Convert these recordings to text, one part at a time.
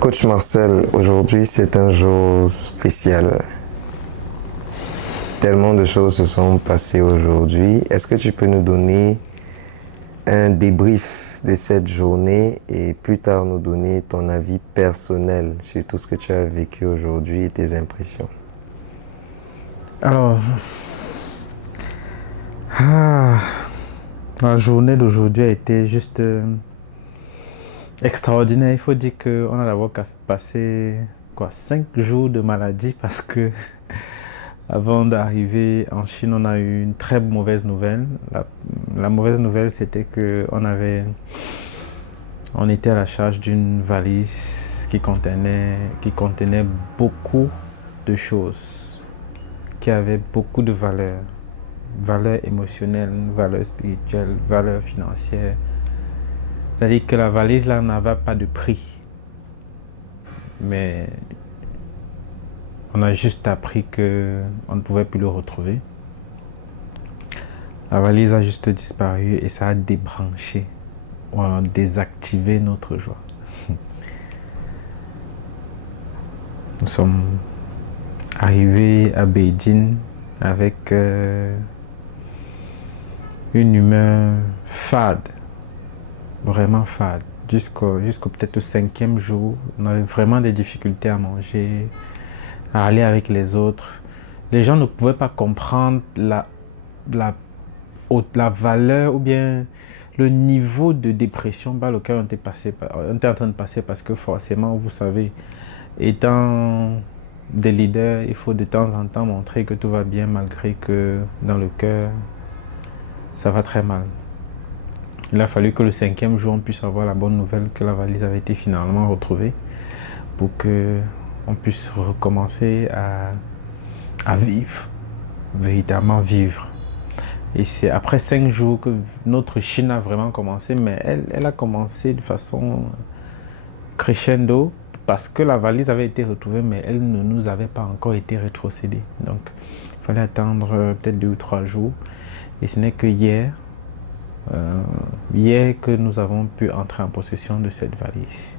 Coach Marcel, aujourd'hui c'est un jour spécial. Tellement de choses se sont passées aujourd'hui. Est-ce que tu peux nous donner un débrief de cette journée et plus tard nous donner ton avis personnel sur tout ce que tu as vécu aujourd'hui et tes impressions? Alors, ah, la journée d'aujourd'hui a été juste extraordinaire. Il faut dire qu'on a d'abord passé 5 jours de maladie parce que avant d'arriver en Chine, on a eu une très mauvaise nouvelle. La mauvaise nouvelle, c'était on était à la charge d'une valise qui contenait beaucoup de choses, qui avaient beaucoup de valeurs. Valeurs émotionnelles, valeurs spirituelles, valeurs financières. C'est-à-dire que la valise là n'avait pas de prix. Mais on a juste appris qu'on ne pouvait plus le retrouver. La valise a juste disparu et ça a débranché ou alors désactivé notre joie. Nous sommes arrivés à Beijing avec une humeur fade, vraiment fade. Jusqu'au peut-être au 5e jour, on avait vraiment des difficultés à manger, à aller avec les autres. Les gens ne pouvaient pas comprendre la valeur ou bien le niveau de dépression par lequel on était en train de passer, parce que forcément, vous savez, étant des leaders, il faut de temps en temps montrer que tout va bien malgré que dans le cœur, ça va très mal. Il a fallu que le 5e jour, on puisse avoir la bonne nouvelle que la valise avait été finalement retrouvée pour qu'on puisse recommencer à vivre, véritablement vivre. Et c'est après 5 jours que notre Chine a vraiment commencé, mais elle a commencé de façon crescendo parce que la valise avait été retrouvée, mais elle ne nous avait pas encore été rétrocédée. Donc, il fallait attendre peut-être 2 ou 3 jours. Et ce n'est que hier que nous avons pu entrer en possession de cette valise.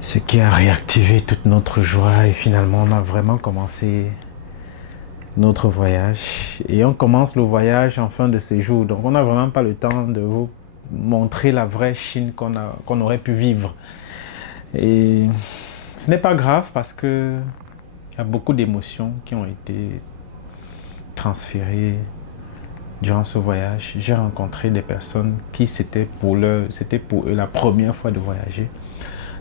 Ce qui a réactivé toute notre joie et finalement on a vraiment commencé notre voyage. Et on commence le voyage en fin de séjour. Donc on n'a vraiment pas le temps de vous montrer la vraie Chine qu'on aurait pu vivre. Et ce n'est pas grave parce que il y a beaucoup d'émotions qui ont été transférées durant ce voyage. J'ai rencontré des personnes qui c'était pour eux la première fois de voyager.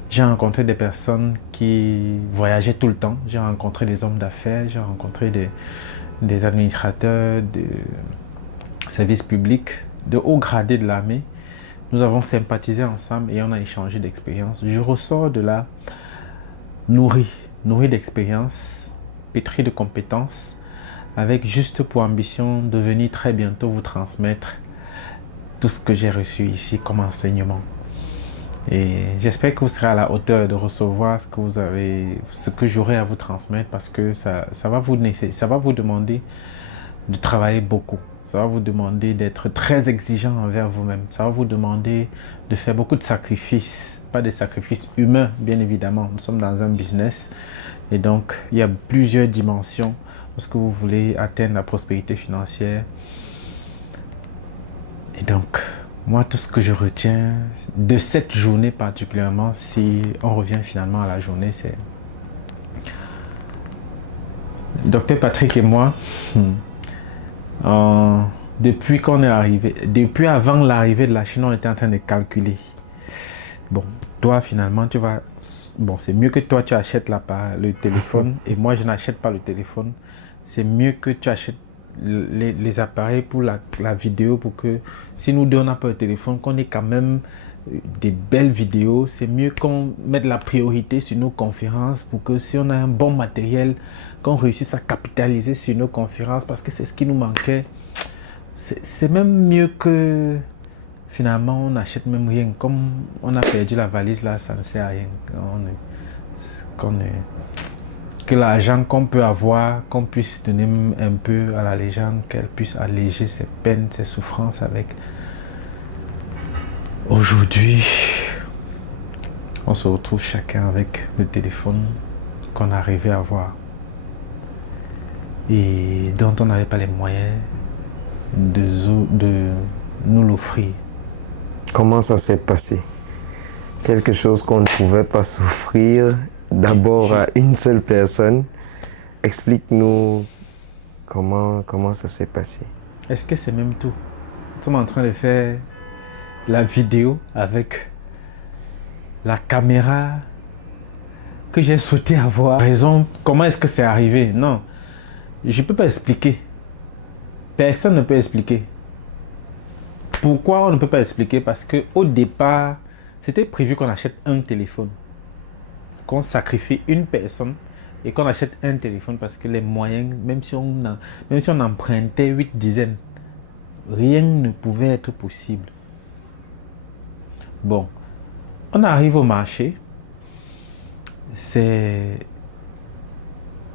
J'ai rencontré des personnes qui voyageaient tout le temps. J'ai rencontré des hommes d'affaires, j'ai rencontré des administrateurs de services publics, de hauts gradés de l'armée. Nous avons sympathisé ensemble et on a échangé d'expériences. Je ressors de là nourri d'expériences, pétri de compétences, avec juste pour ambition de venir très bientôt vous transmettre tout ce que j'ai reçu ici comme enseignement. Et j'espère que vous serez à la hauteur de recevoir ce que j'aurai à vous transmettre, parce que ça va vous demander de travailler beaucoup. Ça va vous demander d'être très exigeant envers vous-même. Ça va vous demander de faire beaucoup de sacrifices, pas des sacrifices humains, bien évidemment. Nous sommes dans un business et donc il y a plusieurs dimensions. Lorsque vous voulez atteindre la prospérité financière. Et donc, moi, tout ce que je retiens de cette journée particulièrement, si on revient finalement à la journée, c'est Dr Patrick et moi, depuis qu'on est arrivé, depuis avant l'arrivée de la Chine, on était en train de calculer. Bon, toi finalement, c'est mieux que toi tu achètes le téléphone et moi je n'achète pas le téléphone. C'est mieux que tu achètes les appareils pour la vidéo, pour que si nous deux on n'a pas le téléphone, qu'on ait quand même des belles vidéos. C'est mieux qu'on mette la priorité sur nos conférences pour que si on a un bon matériel, qu'on réussisse à capitaliser sur nos conférences, parce que c'est ce qui nous manquait. C'est même mieux que finalement on n'achète même rien. Comme on a perdu la valise là, ça ne sert à rien. Que l'argent qu'on peut avoir, qu'on puisse donner un peu à la légende, qu'elle puisse alléger ses peines, ses souffrances avec. Aujourd'hui, on se retrouve chacun avec le téléphone qu'on arrivait à voir et dont on n'avait pas les moyens de nous l'offrir. Comment ça s'est passé? Quelque chose qu'on ne pouvait pas s'offrir d'abord à une seule personne. Explique-nous comment ça s'est passé. Est-ce que c'est même tout? Nous sommes en train de faire la vidéo avec la caméra que j'ai souhaité avoir. Raison, comment est-ce que c'est arrivé? Non, je ne peux pas expliquer. Personne ne peut expliquer. Pourquoi on ne peut pas expliquer? Parce qu'au départ, c'était prévu qu'on achète un téléphone. Qu'on sacrifie une personne et qu'on achète un téléphone parce que les moyens, même si on empruntait 8 dizaines, rien ne pouvait être possible. Bon, on arrive au marché.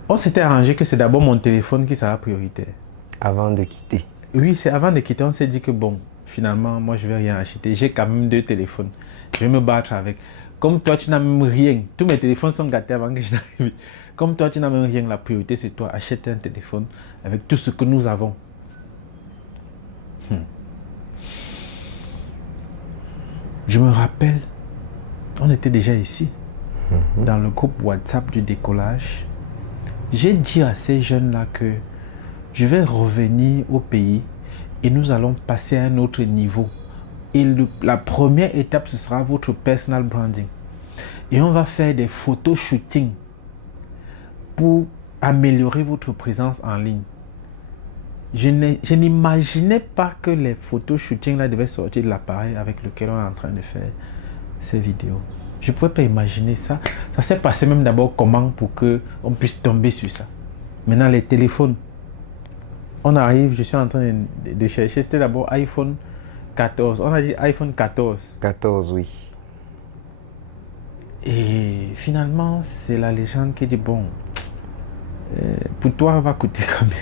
On s'était arrangé que c'est d'abord mon téléphone qui sera prioritaire. Avant de quitter. Oui, c'est avant de quitter, on s'est dit que bon, finalement, moi je vais rien acheter. J'ai quand même 2 téléphones. Je vais me battre avec. Comme toi, tu n'as même rien. Tous mes téléphones sont gâtés avant que je n'arrive. Comme toi, tu n'as même rien. La priorité, c'est toi. Achète un téléphone avec tout ce que nous avons. Je me rappelle, on était déjà ici, dans le groupe WhatsApp du décollage. J'ai dit à ces jeunes-là que je vais revenir au pays et nous allons passer à un autre niveau. Et la première étape, ce sera votre personal branding. Et on va faire des photos shooting pour améliorer votre présence en ligne. Je n'imaginais pas que les photos shooting là devaient sortir de l'appareil avec lequel on est en train de faire ces vidéos. Je ne pouvais pas imaginer ça. Ça s'est passé même d'abord comment pour qu'on puisse tomber sur ça. Maintenant, les téléphones. On arrive, je suis en train de chercher. C'était d'abord iPhone 14. On a dit iPhone 14. 14, oui. Et finalement, c'est la légende qui dit, bon, pour toi, va coûter combien?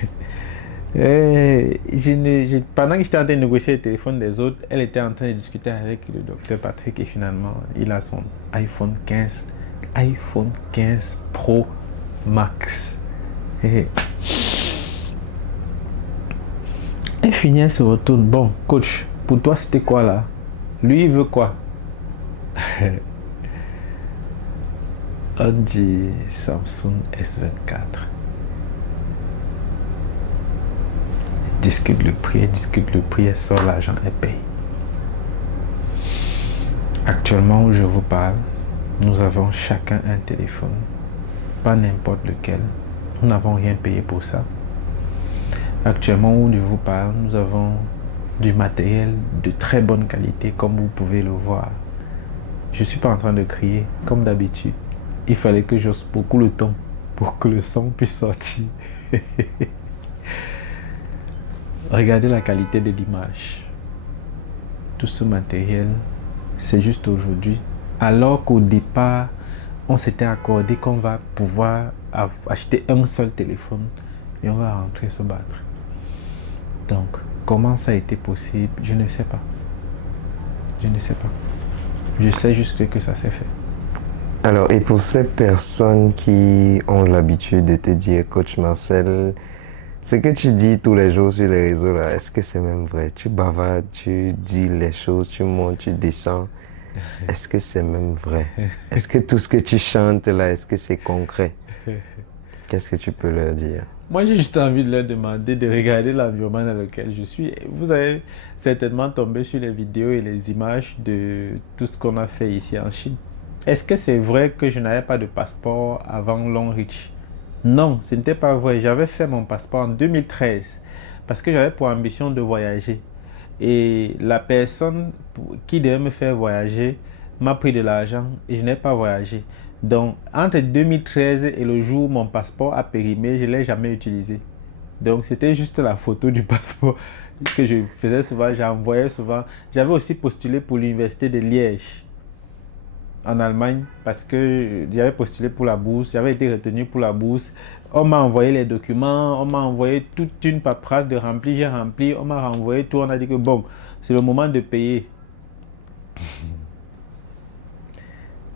Pendant que j'étais en train de négocier le téléphone des autres, elle était en train de discuter avec le docteur Patrick et finalement, il a son iPhone 15 Pro Max. Et finit, elle se retourne. Bon, coach, pour toi, c'était quoi là? Lui, il veut quoi? On dit Samsung S24. Discute le prix, elle sort l'argent, elle paye. Actuellement où je vous parle, nous avons chacun un téléphone, pas n'importe lequel. Nous n'avons rien payé pour ça. Actuellement où je vous parle, nous avons du matériel de très bonne qualité, comme vous pouvez le voir. Je ne suis pas en train de crier, comme d'habitude. Il fallait que j'ose beaucoup le temps pour que le son puisse sortir. Regardez la qualité de l'image. Tout ce matériel, c'est juste aujourd'hui. Alors qu'au départ, on s'était accordé qu'on va pouvoir acheter un seul téléphone et on va rentrer se battre. Donc, comment ça a été possible? Je ne sais pas. Je ne sais pas. Je sais juste que ça s'est fait. Alors, et pour ces personnes qui ont l'habitude de te dire, Coach Marcel, ce que tu dis tous les jours sur les réseaux, là, est-ce que c'est même vrai? Tu bavardes, tu dis les choses, tu montes, tu descends. Est-ce que c'est même vrai? Est-ce que tout ce que tu chantes là, est-ce que c'est concret? Qu'est-ce que tu peux leur dire? Moi, j'ai juste envie de leur demander de regarder l'environnement dans lequel je suis. Vous avez certainement tombé sur les vidéos et les images de tout ce qu'on a fait ici en Chine. Est-ce que c'est vrai que je n'avais pas de passeport avant Long Reach? Non, ce n'était pas vrai. J'avais fait mon passeport en 2013 parce que j'avais pour ambition de voyager. Et la personne qui devait me faire voyager m'a pris de l'argent et je n'ai pas voyagé. Donc, entre 2013 et le jour où mon passeport a périmé, je ne l'ai jamais utilisé. Donc, c'était juste la photo du passeport que je faisais souvent, j'envoyais souvent. J'avais aussi postulé pour l'université de Liège en Allemagne parce que j'avais postulé pour la bourse, j'avais été retenu pour la bourse. On m'a envoyé les documents, on m'a envoyé toute une paperasse de remplir, j'ai rempli, on m'a renvoyé tout, on a dit que bon, c'est le moment de payer.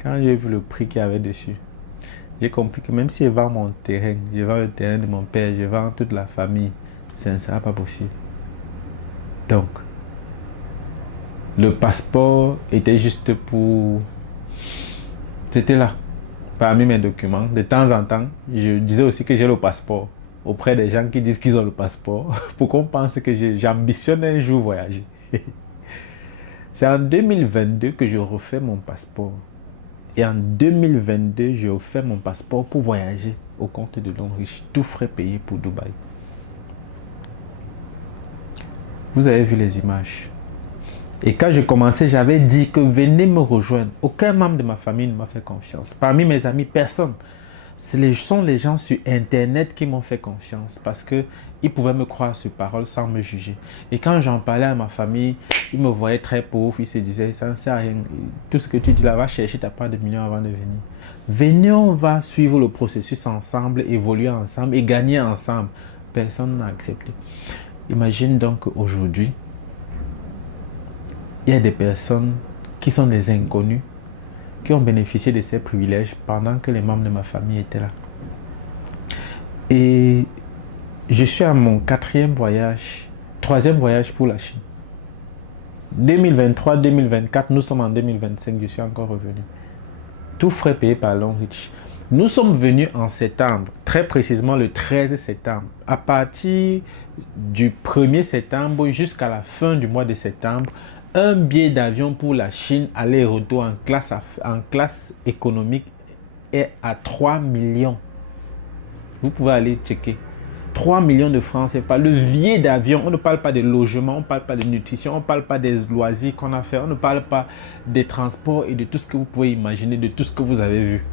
Quand j'ai vu le prix qu'il y avait dessus, j'ai compris que même si je vends mon terrain, je vends le terrain de mon père, je vends toute la famille, ça ne sera pas possible. Donc, le passeport était juste pour... C'était là, parmi mes documents. De temps en temps, je disais aussi que j'ai le passeport auprès des gens qui disent qu'ils ont le passeport pour qu'on pense que j'ambitionne un jour voyager. C'est en 2022 que je refais mon passeport. Et en 2022, je refais mon passeport pour voyager au compte de Longreach, tout frais payé pour Dubaï. Vous avez vu les images. Et quand je commençais, j'avais dit que venez me rejoindre. Aucun membre de ma famille ne m'a fait confiance. Parmi mes amis, personne. Ce sont les gens sur Internet qui m'ont fait confiance parce qu'ils pouvaient me croire sur parole sans me juger. Et quand j'en parlais à ma famille, ils me voyaient très pauvre. Ils se disaient, ça ne sert à rien. Tout ce que tu dis là, va chercher ta part de millions avant de venir. Venez, on va suivre le processus ensemble, évoluer ensemble et gagner ensemble. Personne n'a accepté. Imagine donc aujourd'hui, il y a des personnes qui sont des inconnus, qui ont bénéficié de ces privilèges pendant que les membres de ma famille étaient là. Et je suis à mon troisième voyage pour la Chine. 2023, 2024, nous sommes en 2025, je suis encore revenu. Tout frais payé par Longreach. Nous sommes venus en septembre, très précisément le 13 septembre. À partir du 1er septembre jusqu'à la fin du mois de septembre, un billet d'avion pour la Chine, aller-retour en classe économique est à 3 millions. Vous pouvez aller checker. 3 millions de francs, c'est pas le billet d'avion. On ne parle pas de logement, on ne parle pas de nutrition, on ne parle pas des loisirs qu'on a fait, on ne parle pas des transports et de tout ce que vous pouvez imaginer, de tout ce que vous avez vu.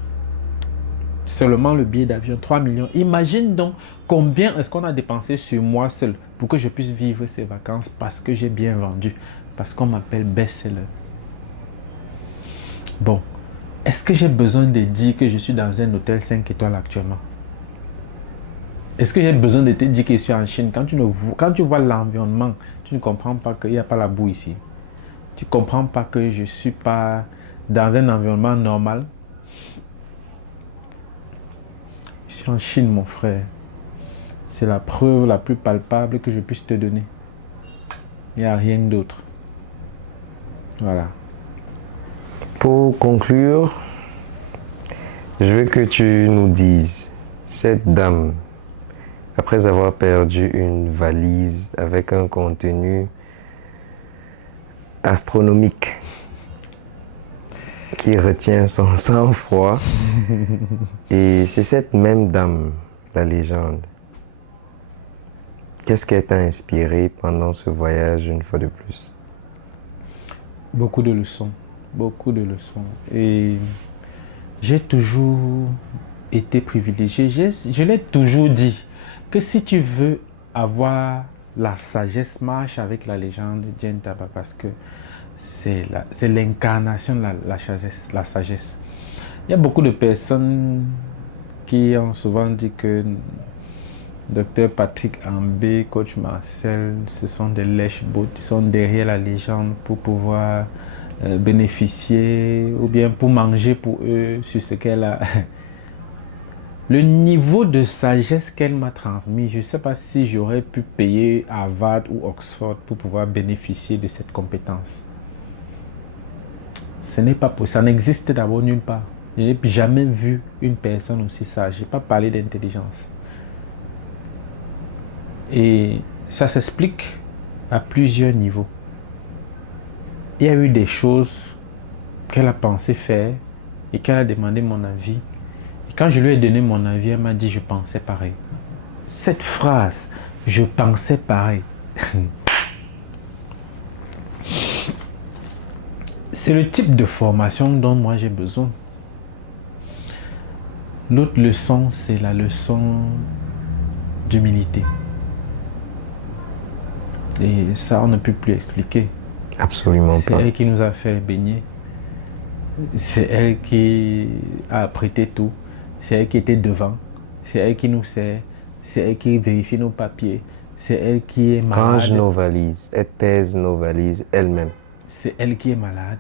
Seulement le billet d'avion, 3 millions. Imagine donc combien est-ce qu'on a dépensé sur moi seul pour que je puisse vivre ces vacances parce que j'ai bien vendu. Parce qu'on m'appelle best-seller. Bon, est-ce que j'ai besoin de dire que je suis dans un hôtel 5 étoiles actuellement? Est-ce que j'ai besoin de te dire que je suis en Chine? Quand tu vois l'environnement, tu ne comprends pas qu'il n'y a pas la boue ici. Tu ne comprends pas que je ne suis pas dans un environnement normal. Je suis en Chine, mon frère. C'est la preuve la plus palpable que je puisse te donner. Il n'y a rien d'autre. Voilà. Pour conclure, je veux que tu nous dises, cette dame, après avoir perdu une valise avec un contenu astronomique qui retient son sang-froid, et c'est cette même dame, la légende. Qu'est-ce qu'elle t'a inspiré pendant ce voyage une fois de plus? Beaucoup de leçons, beaucoup de leçons. Et j'ai toujours été privilégié. Je l'ai toujours dit que si tu veux avoir la sagesse, marche avec la légende Diène Taba parce que c'est l'incarnation de la sagesse. Il y a beaucoup de personnes qui ont souvent dit que Dr Patrick Ambé, coach Marcel, ce sont des lèche-bottes, ils sont derrière la légende pour pouvoir bénéficier ou bien pour manger pour eux sur ce qu'elle a. Le niveau de sagesse qu'elle m'a transmis, je ne sais pas si j'aurais pu payer Harvard ou Oxford pour pouvoir bénéficier de cette compétence. Ce n'est pas possible, ça n'existe d'abord nulle part. Je n'ai jamais vu une personne aussi sage. Je n'ai pas parlé d'intelligence. Et ça s'explique à plusieurs niveaux. Il y a eu des choses qu'elle a pensé faire et qu'elle a demandé mon avis. Et quand je lui ai donné mon avis, elle m'a dit « je pensais pareil ». Cette phrase « je pensais pareil », c'est le type de formation dont moi j'ai besoin. L'autre leçon, c'est la leçon d'humilité. Et ça, on ne peut plus expliquer. Absolument pas. C'est elle qui nous a fait baigner. C'est elle qui a prêté tout. C'est elle qui était devant. C'est elle qui nous sert. C'est elle qui vérifie nos papiers. C'est elle qui est malade. Range nos valises. Elle pèse nos valises elle-même. C'est elle qui est malade.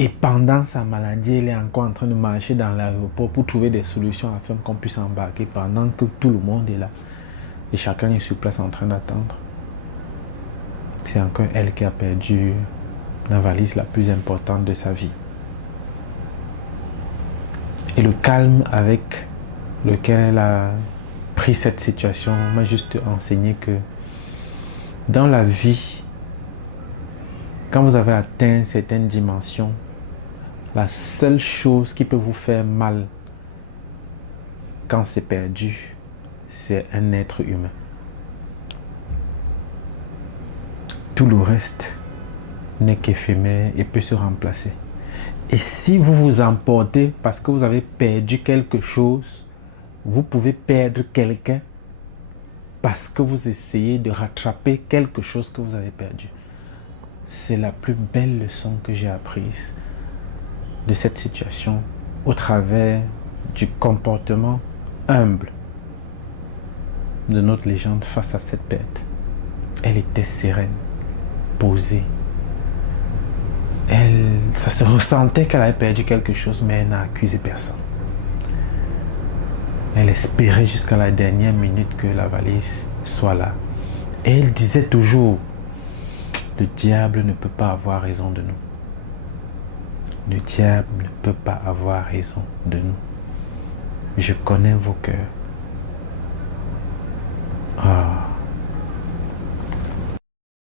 Et pendant sa maladie, elle est encore en train de marcher dans l'aéroport pour trouver des solutions afin qu'on puisse embarquer pendant que tout le monde est là. Et chacun est sur place en train d'attendre. C'est encore elle qui a perdu la valise la plus importante de sa vie. Et le calme avec lequel elle a pris cette situation m'a juste enseigné que dans la vie, quand vous avez atteint certaines dimensions, la seule chose qui peut vous faire mal quand c'est perdu, c'est un être humain. Tout le reste n'est qu'éphémère et peut se remplacer. Et si vous vous emportez parce que vous avez perdu quelque chose, vous pouvez perdre quelqu'un parce que vous essayez de rattraper quelque chose que vous avez perdu. C'est la plus belle leçon que j'ai apprise de cette situation au travers du comportement humble de notre légende face à cette perte. Elle était sereine, posée. Ça se ressentait qu'elle avait perdu quelque chose, mais elle n'a accusé personne. Elle espérait jusqu'à la dernière minute que la valise soit là. Et elle disait toujours, le diable ne peut pas avoir raison de nous. Le diable ne peut pas avoir raison de nous. Je connais vos cœurs.